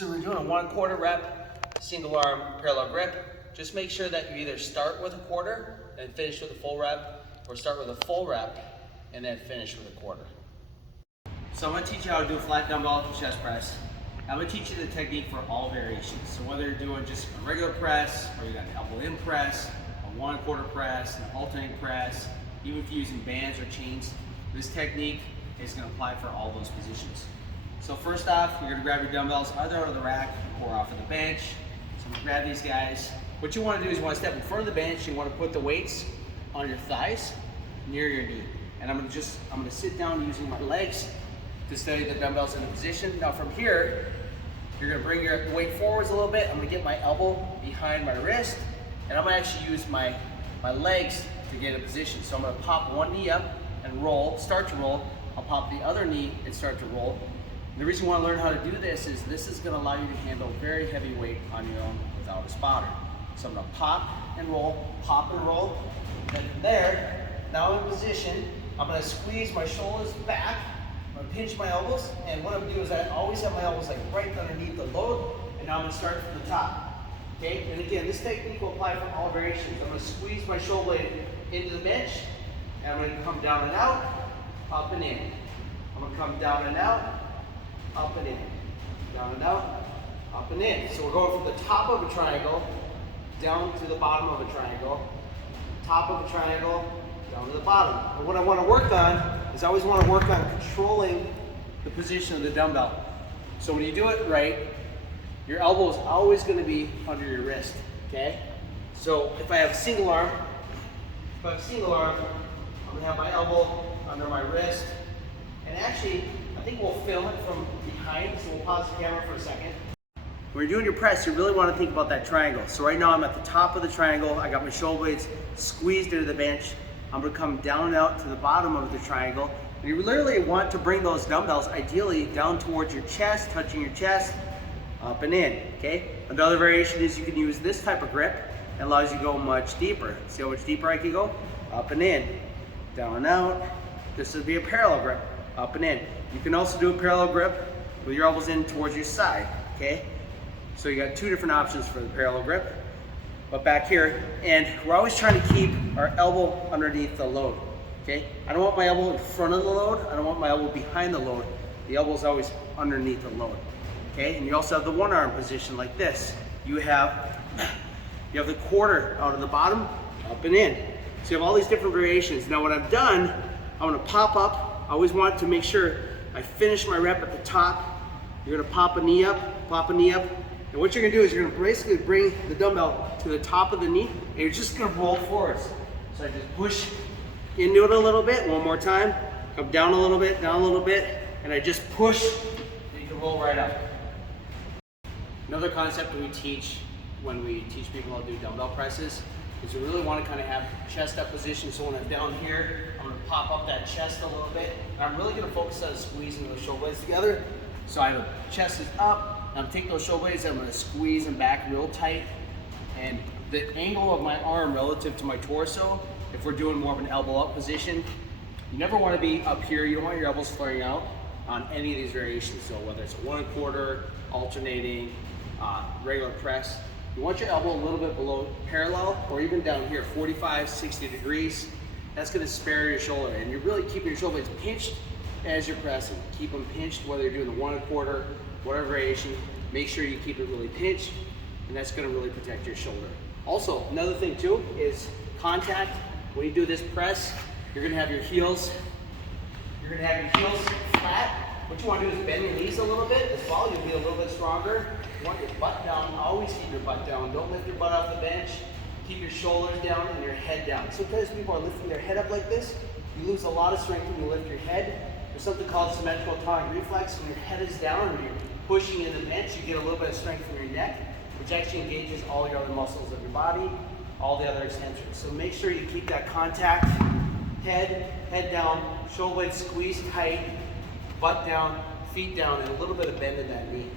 So we're doing a 1/4 rep, single arm parallel grip. Just make sure that you either start with a quarter and finish with a full rep, or start with a full rep and then finish with a quarter. So I'm going to teach you how to do a flat dumbbell chest press. I'm going to teach you the technique for all variations. So whether you're doing just a regular press, or you got an elbow in press, a 1/4 press, an alternating press, even if you're using bands or chains, this technique is going to apply for all those positions. So first off, you're going to grab your dumbbells either out of the rack or off of the bench. So I'm going to grab these guys. What you want to do is you want to step in front of the bench. You want to put the weights on your thighs near your knee. And I'm going to sit down using my legs to steady the dumbbells in the position. Now from here, you're going to bring your weight forwards a little bit. I'm going to get my elbow behind my wrist, and I'm going to actually use my legs to get in position. So I'm going to pop one knee up and roll, start to roll. I'll pop the other knee and start to roll. And the reason you want to learn how to do this is this is going to allow you to handle very heavy weight on your own without a spotter. So I'm going to pop and roll, and from there, now in position, I'm going to squeeze my shoulders back. I'm going to pinch my elbows, and what I'm going to do is I always have my elbows like right underneath the load, and now I'm going to start from the top. Okay, and again, this technique will apply for all variations. I'm going to squeeze my shoulder blade into the bench, and I'm going to come down and out, up and in. I'm going to come down and out, up and in. Down and out, up and in. So we're going from the top of a triangle down to the bottom of a triangle, top of a triangle, down to the bottom. But what I want to work on is I always want to work on controlling the position of the dumbbell. So when you do it right, your elbow is always going to be under your wrist, okay? So if I have a single arm, I'm going to have my elbow under my wrist. And actually, I think we'll film it from behind, so we'll pause the camera for a second. When you're doing your press, you really want to think about that triangle. So right now I'm at the top of the triangle. I got my shoulder blades squeezed into the bench. I'm going to come down and out to the bottom of the triangle. And you literally want to bring those dumbbells ideally down towards your chest, touching your chest, up and in, okay? Another variation is you can use this type of grip. It allows you to go much deeper. See how much deeper I can go? Up and in, down and out. This would be a parallel grip, up and in. You can also do a parallel grip with your elbows in towards your side, okay? So you got two different options for the parallel grip. But back here, and we're always trying to keep our elbow underneath the load, okay? I don't want my elbow in front of the load. I don't want my elbow behind the load. The elbow is always underneath the load, okay? And you also have the one arm position like this. You have the quarter out of the bottom, up and in. So you have all these different variations. Now when I'm done, I'm gonna pop up. I always want to make sure I finish my rep at the top. You're gonna pop a knee up, and what you're gonna do is you're gonna basically bring the dumbbell to the top of the knee, and you're just gonna roll forwards. So I just push into it a little bit, one more time, come down a little bit, and I just push, and you can roll right up. Another concept that we teach when we teach people how to do dumbbell presses is we really want to kind of have chest up position. So when I'm down here, I'm going to pop up that chest a little bit, and I'm really going to focus on squeezing those shoulder blades together. So I have the chest is up, and I'm taking those shoulder blades, and I'm going to squeeze them back real tight, and the angle of my arm relative to my torso, if we're doing more of an elbow up position, you never want to be up here. You don't want your elbows flaring out on any of these variations. So whether it's a 1/4, alternating, regular press, you want your elbow a little bit below parallel, or even down here, 45, 60 degrees. That's going to spare your shoulder, and you're really keeping your shoulder blades pinched as you're pressing. Keep them pinched, whether you're doing the 1/4, whatever variation. Make sure you keep it really pinched, and that's going to really protect your shoulder. Also, another thing too is contact. When you do this press, you're going to have your heels. You're going to have your heels flat. What you want to do is bend your knees a little bit as well. You'll be a little bit stronger. You want your butt down. Always keep your butt down. Don't lift your butt off the bench. Keep your shoulders down and your head down. Sometimes people are lifting their head up like this. You lose a lot of strength when you lift your head. There's something called symmetrical tonic reflex. When your head is down and you're pushing in the bench, you get a little bit of strength from your neck, which actually engages all your other muscles of your body, all the other extensions. So make sure you keep that contact. Head down, shoulder blades squeezed tight, butt down, feet down, and a little bit of bend in that knee.